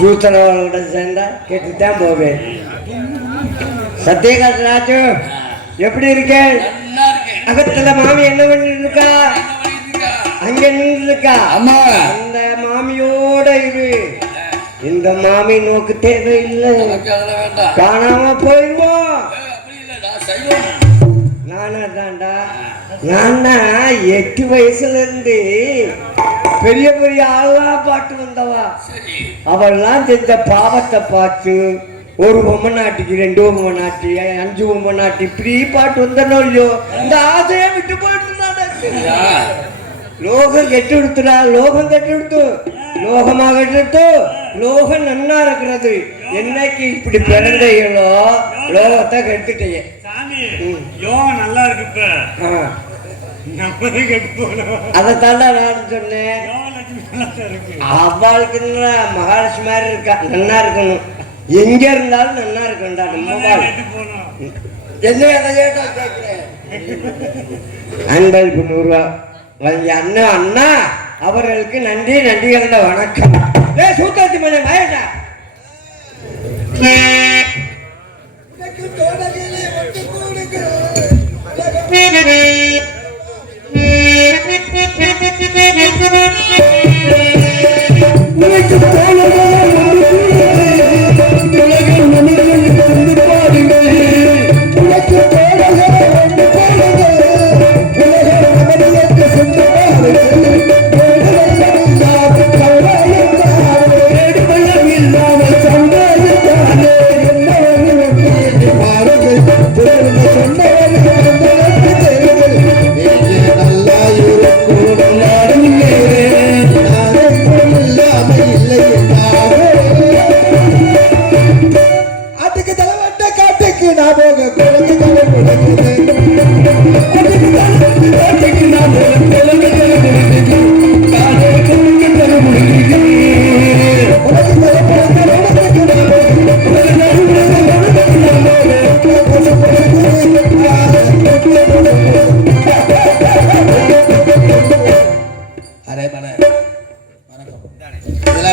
சூத்திரவாளோட சேர்ந்தா கேட்டுத்தான் போவேன். சத்யகாந்த் ராஜு எப்படி இருக்க? அகத்துல மாமி என்ன பண்ணிட்டு இருக்கா? அங்க நின்று இருக்கா? அம்மா அந்த மாமியோட இரு. இந்த மாமி நோக்கு தேவையில்லை, காணாம போயிடுவோம். நானா தான்டா, நானா 8 வயசுல இருந்து பெரிய பெரிய ஆளா பாட்டு வந்தவா. அவள்லாம் செஞ்ச பாவத்தை பார்த்து ஒரு பொம்மை நாட்டிக்கு 2 பொம்மை நாட்டி 5 பொம்மை நாட்டி இப்படி பாட்டு வந்தனோ இல்லையோ, இந்த ஆசையை விட்டு போயிட்டு லோகம் கெட்டு விடுத்துடா. லோகம் கெட்டு விடுத்து, லோகமாக கெட்டு, லோகம் நன்னா இருக்கிறது. என்னைக்கு இப்படி பிறந்தைகளோ லோகத்தை கெடுத்துட்டீங்க. யோகம் நல்லா இருக்கு. அதைத்தாண்டா நான் சொன்னேன். அவளுக்கு மகாலட்சுமி மாதிரி இருக்கா, நன்னா இருக்கணும். எங்க இருந்தாலும் நன்னா இருக்கணும்டா. நம்ம என்ன அதை கேட்டா கேட்கிறேன். அன்பளிப்பு 100 ரூபா அண்ணா அண்ணா அவர்களுக்கு நன்றி, நன்றி கலந்த வணக்கம். சூத்தாத்தி மஞ்சள் வாயடா.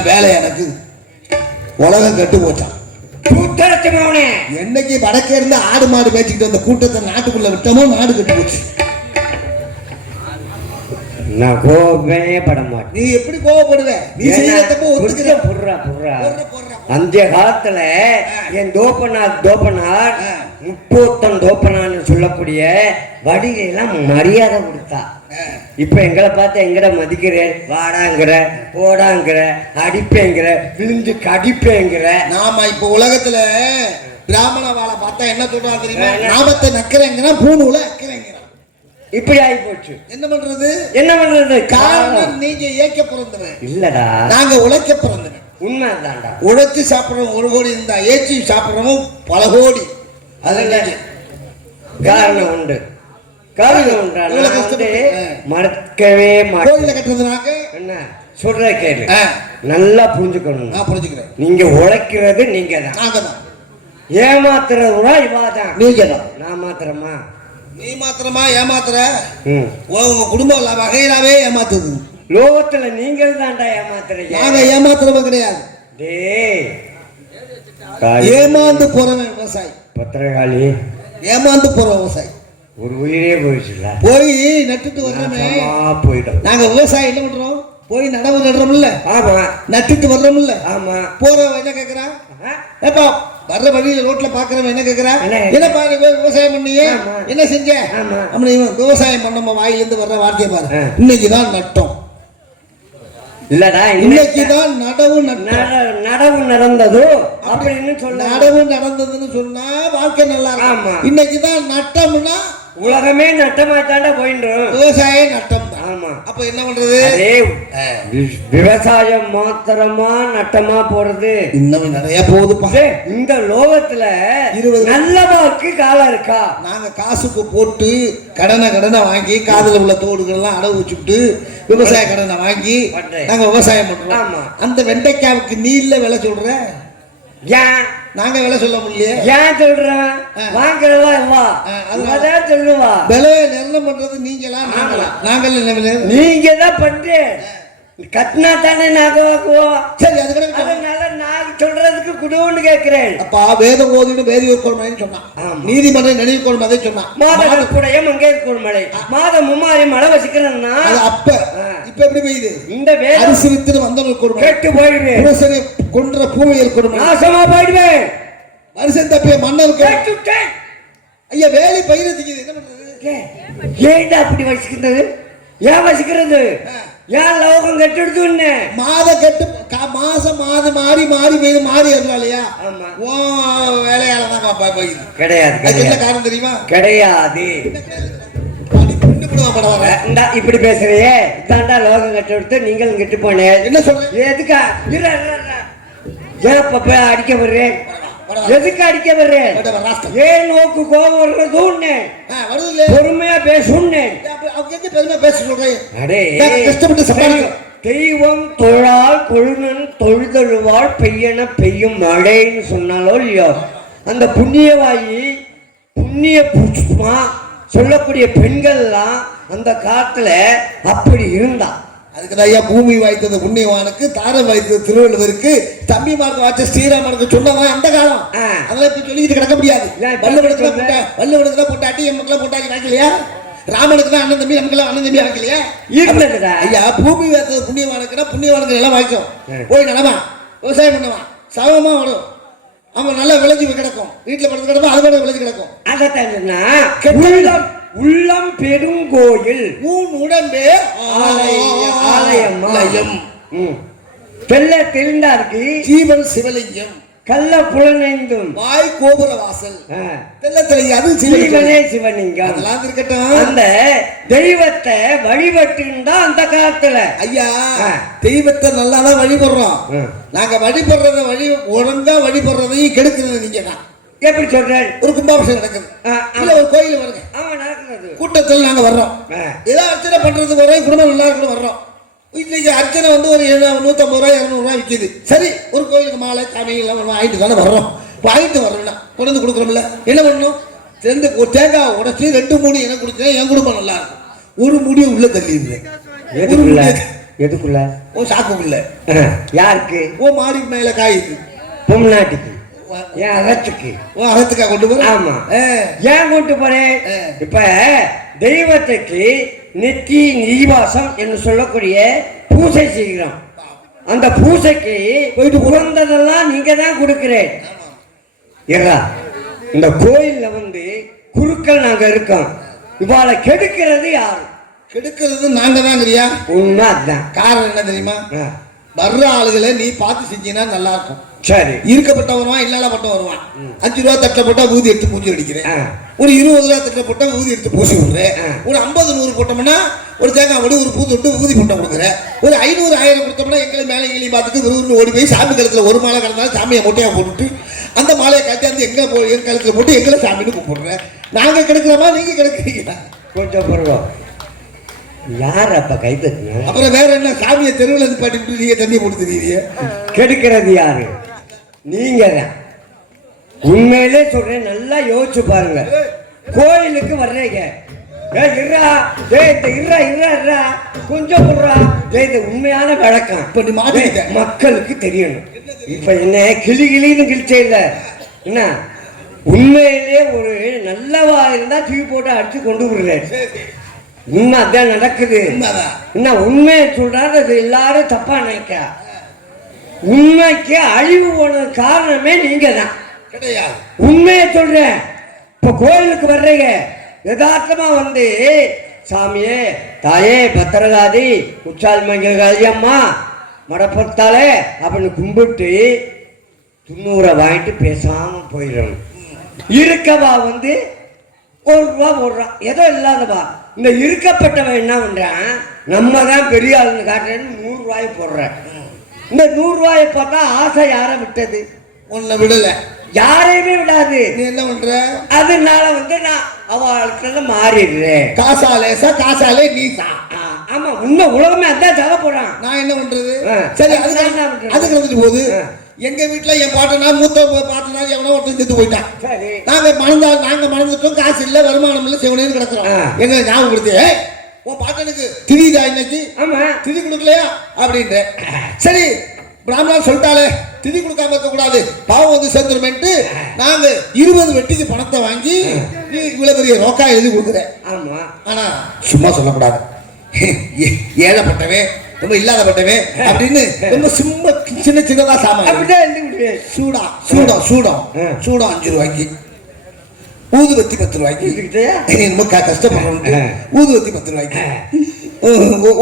வேலை எனக்கு உலகம் கட்டு போச்சான். என்னைக்கு வடக்கே இருந்து ஆடு மாடு மேய்ச்சிக்கிட்டு வந்த கூட்டத்தை நாட்டுக்குள்ள விட்டமோ நாடு கட்டு போச்சு. நான் கோபமே பட மாட்டேன். நீ எப்படி கோவப்படுவ? நீ செய்யறதப்ப ஒத்துக்கிற. அந்த காலத்துல என் தோப்பனார் 30 தோப்பனான்னு சொல்லக்கூடிய வடிகையெல்லாம் மரியாதை கொடுத்தா. இப்ப எங்களை பார்த்து எங்கட மதிக்கிற, வாடாங்கிற, போடாங்கிற, அடிப்பேங்கிற, விழுந்து கடிப்பேங்கிற. நாம இப்ப உலகத்துல பிராமண வாழை பார்த்தா என்ன சொல்றாங்க தெரியுமா? நாமத்தை நக்கிறேங்கிற, பூணூல அக்கிறேங்கிற. இப்படி ஆகி போச்சு. என்ன பண்றது? என்ன பண்றது? காரணம் நீங்க ஏக்க பிறந்தவன் இல்லடா, நாங்க உழைக்க பிறந்தவன். உண்மைதான்டா. உழைச்சு சாப்பிடுறோம் 1 கோடி இருந்தா, ஏச்சி சாப்பிடுறோம் பல கோடி. அதெல்லாம் காரணம் உண்டு. மறக்கவே மாட்டேன். கட்டுறதுனாக்க என்ன சொல்ற கேளு, நல்லா புரிஞ்சுக்கணும். நான் புரிஞ்சுக்கிறேன். நீங்க உழைக்கிறது நீங்க தான், நாங்க தான். ஏமாத்துறதுனா இவாதான், நீங்க தான். நான் மாத்திரமா? நீ மாத்திரமா ஏமாத்துற? உங்க குடும்பம் வகையிலாவே ஏமாத்துது. லோகத்துல நீங்கள் தான்டா ஏமாத்துறீங்க. நாங்க ஏமாத்துறவங்க கிடையாது. ஏமாந்து போறவன் விவசாயி. பத்திரகாளி ஏமாந்து போற விவசாயி. ஒரு உயிரே போயிடுச்சுல. போய் நட்டுட்டு வர்றோமே போயிடும். நாங்க விவசாயம் என்ன பண்றோம்? போய் நடவு நடுறோம்ல. ஆமா. நட்டுட்டு வர்றோம்ல. ஆமா. போறவன் என்ன கேக்குறான்? ஏப்பா வர்ற வழியில ரோட்ல பாக்குறவன் என்ன கேக்குறான்? என்ன பாரு விவசாயம் பண்ணியே, என்ன செஞ்ச? அப்படி விவசாயம் பண்ண வாயிலிருந்து வர்ற வார்த்தையை பாரு. இன்னைக்குதான் நட்டோம் இல்லடா, இன்னைக்குதான் நடவு நடந்தது அப்படின்னு சொன்ன. நடவு நடந்ததுன்னு சொன்னா வாழ்க்கை நல்லா இருக்கும். இன்னைக்குதான் நட்டம்னா உலகமே நட்டமாத்தாண்டா போயிடும். விவசாயம் நட்டம் தான். ஆமா. அப்ப என்ன பண்றது? விவசாயம் மாத்திரமா நட்டமா போறது இன்னும் நிறைய போகுதுப்பா. இந்த லோகத்துல 20 நல்லவாக்கு காலம் இருக்கா? நாங்க காசுக்கு போட்டு கடனை வாங்கி காதுல உள்ள தோடுகள் எல்லாம் அடவு வச்சுட்டு விவசாய கடனை வாங்கி நாங்க விவசாயம் பண்றோம். அந்த வெண்டைக்காவுக்கு நீ இல்ல விலை சொல்ற? ஏன் நாங்க விலை சொல்ல முடியல? ஏன் சொல்றேன்? வாங்கறவா வா, அதுதான் சொல்லுவா. விலை நிர்ணயம் பண்றது நீங்களா நாங்களா? நாங்கள் என்ன? நீங்க தான் பண்றீங்க. கட்டினா தானே நாங்க வாக்குவோம். சரி, அது கூட அதனால நாங்க கொடுன்னு கேட்கிறேன். அப்பா வேதம் ஓதினு வேதி கோள்மலைன்னு சொன்னான், நீதிமன்றம் நினைவு கோள்மலை சொன்னான், மாதக்குடைய மங்கை கோள்மலை, மாதம் மும்மாரி மழை வசிக்கிறேன்னா அது அப்ப. இப்ப எப்படி பெய்யுது? இந்த வேத அரிசி வித்துட்டு வந்தவங்க கோள்மலை கெட்டு போயிடுவேன், புருஷனை கொன்ற பூவையர் கோள்மலை நாசமா போயிடுவேன், வருஷம் தப்பிய மன்னர் கேட்டுட்டேன். ஐயா வேலி பயிரத்துக்கு என்ன பண்றது? ஏன்டா அப்படி வசிக்கிறது? ஏன் வசிக்கிறது? ஏன் லோகம் கெட்டுடுதுன்னு மாத கெட்டு மாசம் மாதம் மாறி மாறி பெய்து மாறி இல்லையா? ஓ வேலையால தான் போயிடுது. கிடையாது. என்ன காரணம் தெரியுமா? கிடையாது. இப்படி பேசுறியே, இதாண்டா லோகம் கெட்டு நீங்களும் கெட்டு போனேன். என்ன சொல்ற? எதுக்கா ஏன் அப்ப அடிக்க வர்றேன்? எதுக்கு அடிக்க வர்றேன்? ஏன் நோக்கு கோபம் வர்றது? பொறுமையா பேசுன்னு தெய்வம் தொழால் கொழுநன் தொழுதழுவாள் பெய்யன பெய்யும் மழைன்னு சொன்னாலோ இல்லையோ, அந்த புண்ணியவாயி புண்ணிய புஷ்பமா சொல்லக்கூடிய பெண்கள்லாம் அந்த காலத்துல அப்படி இருந்தா. அதுக்குதான் ஐயா பூமி வாய்த்தது புண்ணியவானுக்கு, தாரம் வாய்த்தது திருவள்ளுவருக்கு, தம்பிமாருக்கு வாய்ச்ச ஸ்ரீராமனுக்கு சொன்னதான் அந்த காலம். அதெல்லாம் இப்ப சொல்லிக்கிட்டு கிடக்க முடியாது. வள்ளுவனுக்கு தான் போட்டு அட்டி எம்மக்கெல்லாம் போட்டாக்கி வாய்க்கலையா? ராமனுக்கு தான் அண்ணன் தம்பி, நமக்கெல்லாம் அண்ணன் தம்பி வாய்க்கலையா? இருந்ததுடா ஐயா. பூமி வாய்த்தது புண்ணியவானுக்குன்னா புண்ணியவானுக்கு எல்லாம் வாய்க்கும். போய் நடவான், விவசாயம் பண்ணுவான், சமமா வரும், அவன் நல்லா விளைஞ்சி கிடக்கும், வீட்டுல படுத்து கிடப்பா அது கூட விளைஞ்சி கிடக்கும். அதான் உள்ளம் பெருங்கோயில் ஊன் உடம்பே ஆலயம் தெல்ல தெளிந்தார்க்கு ஜீவன் சிவலிங்கம் கள்ள புலனைந்தும் வாய் கோபுர வாசல் தெல்ல தெரியாது ஜீவனே சிவலிங்கம். அதெல்லாம் இருக்கட்டும். அந்த தெய்வத்தை வழிபட்டுண்டா அந்த காலத்துல ஐயா தெய்வத்தை நல்லாதான் வழிபடுறோம். நாங்க வழிபடுறத ஒழுங்கா வழிபடுறதையும் கெடுக்கிறது நீங்க தான். எப்படி சொல்ற? ஒரு கும்பாபிஷேகம் நடக்குது, இல்ல ஒரு கோயில் வருது, நடக்கிறது கூட்டத்தில் நாங்க வர்றோம், ஏதோ அர்ச்சனை பண்றதுக்கு வரோம், குடும்பம் நல்லா இருக்கணும் வர்றோம். இன்னைக்கு அர்ச்சனை வந்து ஒரு 150 ரூபாய் 200 ரூபாய் விற்கிது. சரி, ஒரு கோயிலுக்கு மாலை சாமி எல்லாம் வாங்கிட்டு தானே வர்றோம். வாங்கிட்டு வர்றோம்னா கொண்டு வந்து கொடுக்குறோம்ல, என்ன பண்ணணும்? ஒரு தேங்காய் உடச்சி 2-3 எனக்கு கொடுத்தேன், என் குடும்பம் நல்லா இருக்கும். ஒரு முடிய உள்ள தள்ளிடுறேன். எதுக்குள்ள? ஓ சாக்குக்குள்ள. யாருக்கு? ஓ மாடி மேல காயுது, பொம்நாட்டுக்கு, என் அகத்துக்கு. அகத்துக்கா கொண்டு போற? ஆமா. ஏன் கொண்டு போறேன்? இப்ப தெய்வத்துக்கு நெத்தி நிவாசம் என்று சொல்லக்கூடிய பூஜை செய்கிறோம். அந்த பூஜைக்கு போயிட்டு உகந்ததெல்லாம் நீங்க தான் கொடுக்கிறேன். இந்த கோயில்ல வந்து குருக்கள் நாங்க இருக்கோம். இவாளை கெடுக்கிறது யாரு? கெடுக்கிறது நாங்க தான். உண்மை அதுதான். காரணம் என்ன தெரியுமா? வர்ற ஆளுகளை நீ பார்த்து செஞ்சீங்கன்னா நல்லா இருக்கும். சரி, இருக்கப்பட்ட வருவான், இல்லாதப்பட்ட வருவான். 5 ரூபா தட்டை போட்டா ஊதி எடுத்து பூச்சி அடிக்கிறேன், ஒரு 20 ரூபா தட்டை போட்டா ஊதி எடுத்து பூசி விடுறேன், ஒரு 50-100 போட்டோம்னா ஒரு தேங்காய் போட்டு ஒரு பூ தொட்டு ஊதி போட்ட கொடுக்குறேன், ஒரு 500-1000 கொடுத்தோம்னா எங்களை மேலே எங்களையும் பார்த்துட்டு விறுவிறுன்னு ஓடி போய் சாமி கழுத்துல ஒரு மாலை கிடந்தாலும் சாமியை மொட்டையாக போட்டுட்டு அந்த மாலையை கட்டி வந்து எங்க என் கழுத்துல போட்டு எங்களை சாமின்னு கூப்பிடுறேன். நாங்க கெடுக்கிறோமா நீங்க கெடுக்கிறீங்களா? கொஞ்சம் பருவம் யார் அப்ப கை தட்டுங்க. அப்புறம் வேற என்ன? சாமியை தெருவில் இருந்து பாட்டி விட்டு நீங்க தண்ணி போட்டு தெரியுறீங்க. கெடுக்கிறது யாரு? நீங்க தான். உண்மையிலே சொல்றேன், நல்லா யோசிச்சு பாருங்க. கோயிலுக்கு வர்றீங்க, கொஞ்சம் உண்மையான விளக்கம் இப்ப நீ மாட்டிக்கிட்ட மக்களுக்கு தெரியணும். இப்ப என்ன கிளின்னு கிழிச்சே இல்ல, என்ன உண்மையிலே ஒரு நல்லவா இருந்தா தூக்கி போட்டு அடிச்சு கொண்டு விடுறேன். உண்மை அதான் நடக்குது. என்ன உண்மையை சொல்றாரு, அது எல்லாரும் தப்பா நினைக்க. உண்மைக்கு அழிவு போன காரணமே நீங்க தான். கிடையாது, உண்மையை சொல்றேன். இப்ப கோயிலுக்கு வர்றீங்க, யதார்த்தமா வந்து சாமியே தாயே பத்திரகாதி உச்சால் மங்கம்மா மடப்பத்தாலே அப்படின்னு கும்பிட்டு 90 வாங்கிட்டு பேசாம போயிடணும். இருக்கவா வந்து 1 ரூபா போடுறான், ஏதோ இல்லாதவா. இந்த இருக்கப்பட்டவன் என்ன பண்றான், நம்ம தான் பெரிய ஆளுன்னு காட்டுறேன்னு 100 ரூபாய் போடுறேன். இந்த 100 ரூபாயை பார்த்தா ஆசை யாரை விட்டது? உன்னை விடல, யாரையுமே விடாது. நீ என்ன பண்ற? அதனால வந்து நான் அவளுக்கு மாறிடுறேன். காசாலே நீ ஆமா, உண்மை உலகமே அதான் தர போறான். நான் என்ன பண்றது? சரி, அதுக்கு வந்துட்டு போகுது. எங்க வீட்டுல என் பாட்டனா மூத்த பாட்டனார் எவனோ ஒருத்தன் செத்து போயிட்டான். நாங்க மணந்துட்டோம், காசு இல்ல, வருமானம் இல்ல, செவனேன்னு கிடக்குறோம். எங்க ஞாபகப்படுத்தி உன் பாட்டனுக்கு திடீதா இன்னைக்கு? ஆமா, திதி கொடுக்கலையா அப்படின்ற. சரி, பிராமணா சொல்லிட்டாலே திதி கொடுக்காம இருக்க கூடாது, பாவம் வந்து சேர்ந்துருமேன்ட்டு நாங்க 20 வெட்டிக்கு பணத்தை வாங்கி நீ இவ்வளவு பெரிய ரோக்கா எழுதி கொடுக்குறேன். ஆமா. ஆனா சும்மா சொல்லக்கூடாது, ஏழைப்பட்டவே ரொம்ப இல்லாதப்பட்டவே அப்படின்னு ரொம்ப சும்மா சின்ன சின்னதா சாமான் அப்படிதான் எழுதி விடுவேன். சூடம் சூடம் சூடம் சூடம் 5 ரூபாய்க்கு, ஊதுவத்தி 10 ரூபாய்க்கு, ரொம்ப கஷ்டப்படுறோம், ஊதுவத்தி 10 ரூபாய்க்கு,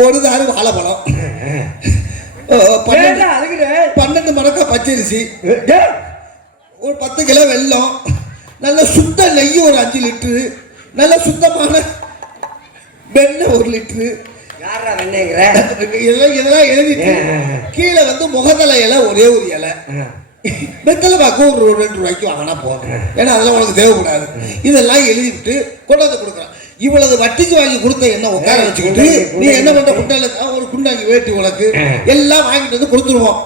ஒரு தாரு வாழைப்பழம், 12 மடக்கா பச்சரிசி, ஒரு 10 கிலோ வெல்லம், நல்ல சுத்த நெய் ஒரு 5 லிட்டரு, நல்ல சுத்தமான வெண்ணெய் 1 லிட்டரு, இதெல்லாம் எழுதிட்டு கீழே வந்து முகத்தலை இலை ஒரே ஒரு இலை, வெத்தலை பாக்கு ஒரு 2 ரூபாய்க்கு வாங்கினா போதும், ஏன்னா அதெல்லாம் உனக்கு தேவைப்படாது. இதெல்லாம் எழுதிட்டு கொண்டாந்து கொடுக்குறான். இவ்வளவு வட்டிக்கு வாங்கி கொடுத்த என்ன உட்கார வச்சுக்கிட்டு நீ என்ன பண்ற, குண்டால ஒரு குண்டாங்கி வேட்டி உனக்கு எல்லாம் வாங்கிட்டு வந்து கொடுத்துருவோம்.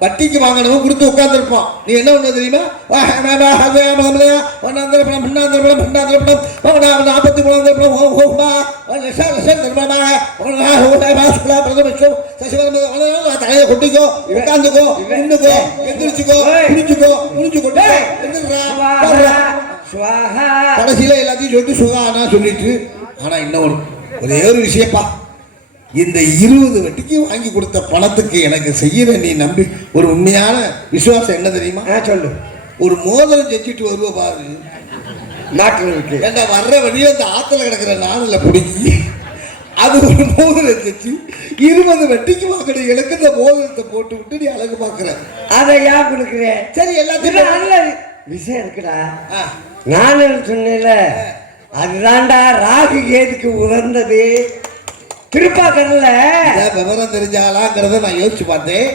வட்டிக்கு வாங்கினவன் கொடுத்து உட்கார்ந்துருப்பான். நீ என்ன பண்ண தெரியுமா, 40 கொட்டிக்கோ, உட்காந்துக்கோ, நின்னுக்கோ, எந்திரிச்சுக்கோ, குடிச்சுக்கோ, குடிச்சுக்கோ, கடைசியில எல்லாத்தையும் சொல்லிட்டு சுகானா சொல்லிட்டு. ஆனா இன்னொரு ஒரே ஒரு விஷயப்பா, இந்த 20 வட்டிக்கு வாங்கி கொடுத்த பணத்துக்கு எனக்கு செய்யற நீ நம்பி ஒரு உண்மையான விசுவாசம் என்ன தெரியுமா, சொல்லு. ஒரு மோதிரம் செஞ்சுட்டு வருவ பாரு நாட்டு, ஏண்டா வர்ற வழியில அந்த ஆத்துல கிடக்குற நாளில் பிடிக்கி அது ஒரு மோதிரம் செஞ்சு 20 வட்டிக்கு வாங்கின எனக்கு இந்த மோதிரத்தை போட்டு விட்டு நீ அழகு பாக்குற. அதை ஏன் கொடுக்குறேன்? சரி, எல்லாத்தையும் நல்ல விஷயம் இருக்குடா. நான் சொன்னேன்ல, அதுதான்டா ராகு கேதுக்கு உகந்தது. திருப்பாக்கடல விவரம் தெரிஞ்சாலாங்கிறத நான் யோசிச்சு பார்த்தேன்.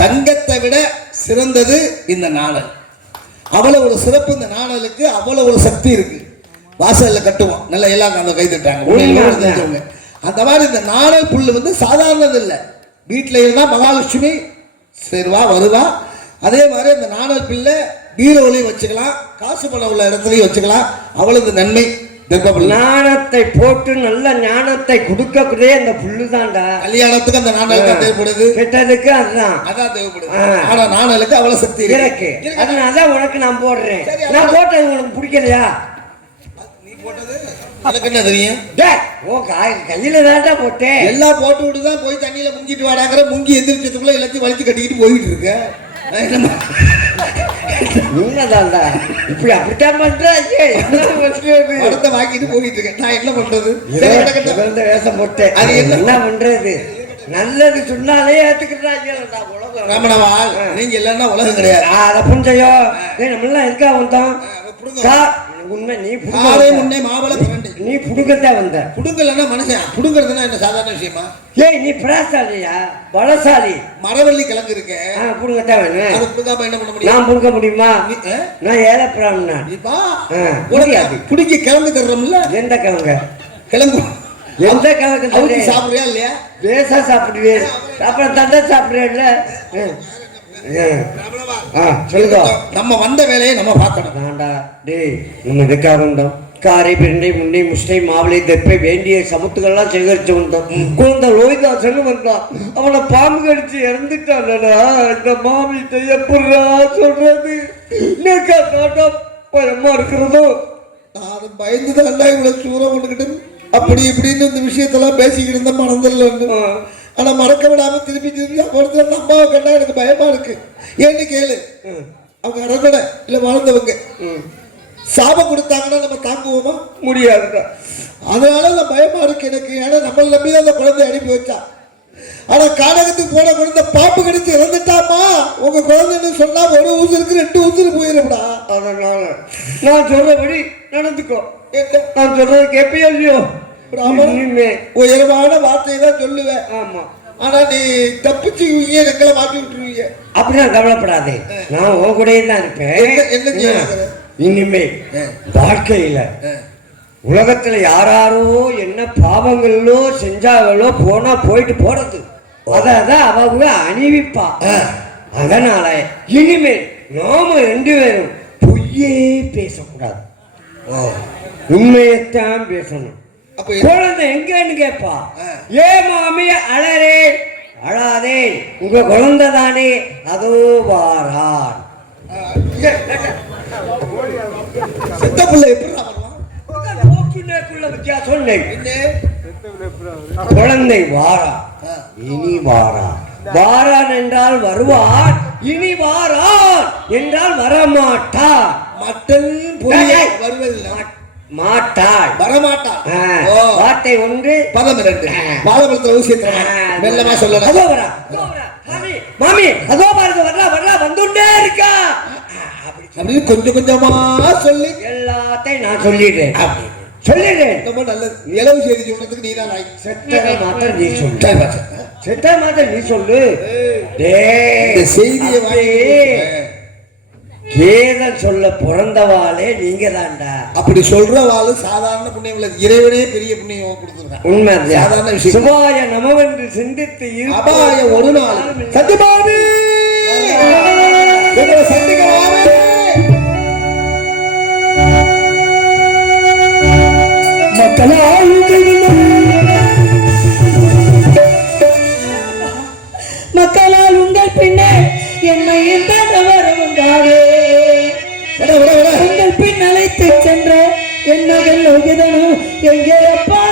தங்கத்தை விட சிறந்தது இந்த நாணல். அவ்வளவு ஒரு சிறப்பு இந்த நாணலுக்கு, அவ்வளவு ஒரு சக்தி இருக்கு. வாசல்ல கட்டுவோம், நல்லா எல்லாம் அந்த கை தட்டாங்க. அந்த மாதிரி இந்த நாணல் புல்லு வந்து சாதாரணது இல்லை. வீட்டில் இருந்தால் மகாலட்சுமி சேருவா வருவா. அதே மாதிரி அந்த நாணல் பிள்ளை பீரோலையும் வச்சுக்கலாம், காசு பணம் உள்ள இடத்துலையும் வச்சுக்கலாம். அவ்வளவு நன்மை. ஞானத்தை போட்டு நல்ல ஞானத்தை கொடுக்கக்கூடிய அந்த புல்லு தான்டா. கல்யாணத்துக்கு அந்த நாணல் தான் தேவைப்படுது, கெட்டதுக்கு அதுதான் அதான் தேவைப்படுது. ஆனா நாணலுக்கு அவ்வளவு சக்தி இருக்கு. அதனாலதான் உனக்கு நான் போடுறேன். நான் போட்டது உனக்கு பிடிக்கலையா? நீ போட்டது எனக்கு என்ன தெரியும்? கையில தான்டா போட்டேன். எல்லாம் போட்டு விட்டுதான் போய் தண்ணியில முங்கிட்டு வாடாங்கிற. முங்கி எந்திரிச்சதுக்குள்ள எல்லாத்தையும் வலிச்சு கட்டிக்கிட்டு போயிட்டு இருக்க. நீங்கதான்டா இப்படி அப்படித்தான் பண்றாங்க. படத்தை வாங்கிட்டு போயிட்டு இருக்கேன். நான் என்ன பண்றது? வேஷம் போட்டேன். அது என்ன பண்றது? நல்லது சொன்னாலே ஏத்துக்கிறாங்க. ரமணவா, நீங்க இல்லன்னா உலகம் கிடையாது. அத புரிஞ்சையோ நம்மளாம் இருக்கா வந்தோம். உண்மை நீ முன்னே மாவள நீ புடுங்கத்தான் வந்த. புடுங்கலன்னா மனுஷன் புடுங்கிறதுனா என்ன சாதாரண விஷயமா? ஏய், நீ பிரசாலியா பலசாலி. மரவள்ளி கிழங்கு இருக்க, புடுங்கத்தான் வேணும். அது புடுங்காம என்ன பண்ண முடியும்? நான் புடுங்க முடியுமா? நான் ஏழை பிராமணா. முடியாது. புடுங்கி கிழங்கு தர்றோம்ல. எந்த கிழங்கு? கிழங்கு எந்த கிழங்கு சாப்பிடுறியா இல்லையா? பேசா சாப்பிடுவேன். அப்புறம் தண்டை சாப்பிடுறேன்ல. சொல்லுங்க. நம்ம வந்த வேலையை நம்ம பார்க்கணும். வேண்டா டேய், நம்ம இதுக்காக வந்தோம். காரை பிரிண்டை முன்னே முஷ்டை மாவளை தெப்பை வேண்டிய சமத்துக்கள்லாம் சேகரிச்சு வந்தோம். குழந்தை லோய்தாசன் வந்தான். அவனை பாம்பு கடிச்சு இறந்துட்டான்டா. இந்த மாமிட்ட எப்படா சொல்றது? பயமா இருக்கிறதோ? நான் பயந்துதான் இவ்வளவு சூறம் கொண்டுகிட்டு அப்படி இப்படின்னு இந்த விஷயத்தெல்லாம் பேசிக்கிட்டு இருந்த மனதில். ஆனா மறக்க விடாம திருப்பி திருப்பி அப்படி அந்த அம்மாவை கண்டா எனக்கு பயமா இருக்கு. ஏன்னு கேளு, அவங்க அரங்கட இல்ல வாழ்ந்தவங்க சாபம் கொடுத்தாங்கன்னா நம்ம தாங்குவோமா? முடியாதுடா. அதனால அந்த பயமா இருக்கு எனக்கு. ஏன்னா நம்மளை நம்பிதான் அந்த குழந்தை அனுப்பி வச்சா. ஆனா கானகத்துக்கு போன குழந்தை பாம்பு கடிச்சு இறந்துட்டாமா. உங்க குழந்தைன்னு சொன்னா ஒரு ஊசலுக்கு 2 ஊசல் போயிருப்படா. அதனால நான் சொல்றபடி நடந்துக்கோ. நான் சொல்றது கேட்பியோ இல்லையோ? உயர்வான வார்த்தையை தான் சொல்லுவேன். ஆமா, ஆனா நீ தப்பிச்சு எங்களை மாட்டி விட்டுருவீங்க. அப்படின்னா கவலைப்படாதே, நான் உன் கூட தான் இருப்பேன். இனிமே வாழ்க்கையில உலகத்துல யாராரோ என்ன பாவங்களோ செஞ்சாங்களோ போனா போயிட்டு போறது, அதான் அவங்க அணிவிப்பா. அதனால இனிமேல் நாம 2 பேரும் பொய்யே பேசக்கூடாது, உண்மையத்தான் பேசணும். குழந்தை எங்கன்னு கேட்பா. ஏ மாமிய அலறே அழாதே, உங்க குழந்தை தானே, அதோ வாரான். செத்த பிள்ளை எப்படி வருவான்? போக்குனேக்குள்ள வித்தியாசம் இல்லை. குழந்தை வாரா, இனி வாரா. வாரான் என்றால் வருவான், இனி வாரான் என்றால் வரமாட்டான். மட்டன் புலியை வருவதில்லை, மாட்டாள், வரமாட்டான். வார்த்தை ஒன்று பதம் இரண்டு. பாலபலத்துல ஊசியத்திரமா மெல்லமா சொல்லணும். அதோ வரா, மாமி, மாமி, அதோ பாருங்க, வரலா வரலா, வந்துட்டே இருக்கா அப்படின்னு கொஞ்சம் கொஞ்சமா சொல்லி எல்லாத்தையும் நான் சொல்லிடுறேன். சொல்லிடுறேன். ரொம்ப நல்லது. இளவு செய்தி சொல்றதுக்கு நீதான் நாய். செத்ததை மாத்திரம் நீ சொல்லு. செத்த மாத்திரம் நீ சொல்லு. இந்த செய்தியை கேதல் சொல்ல பிறந்தவாளே நீங்க தான்டா. அப்படி சொல்றவாளு சாதாரண புண்ணியம் இல்லை, இறைவனே பெரிய புண்ணியம் கொடுத்துருக்கான். உண்மை, சாதாரண விஷயம். சிவாய நமவென்று சிந்தித்து அபாய ஒரு நாள் சத்தியமாவே எங்களை சந்திக்கவாவே. மக்களால் உங்கள் பின்னே என்னையும் தவறுங்காரே. உங்கள் பின் அழைத்து சென்ற என் மகள் எங்கே அப்பா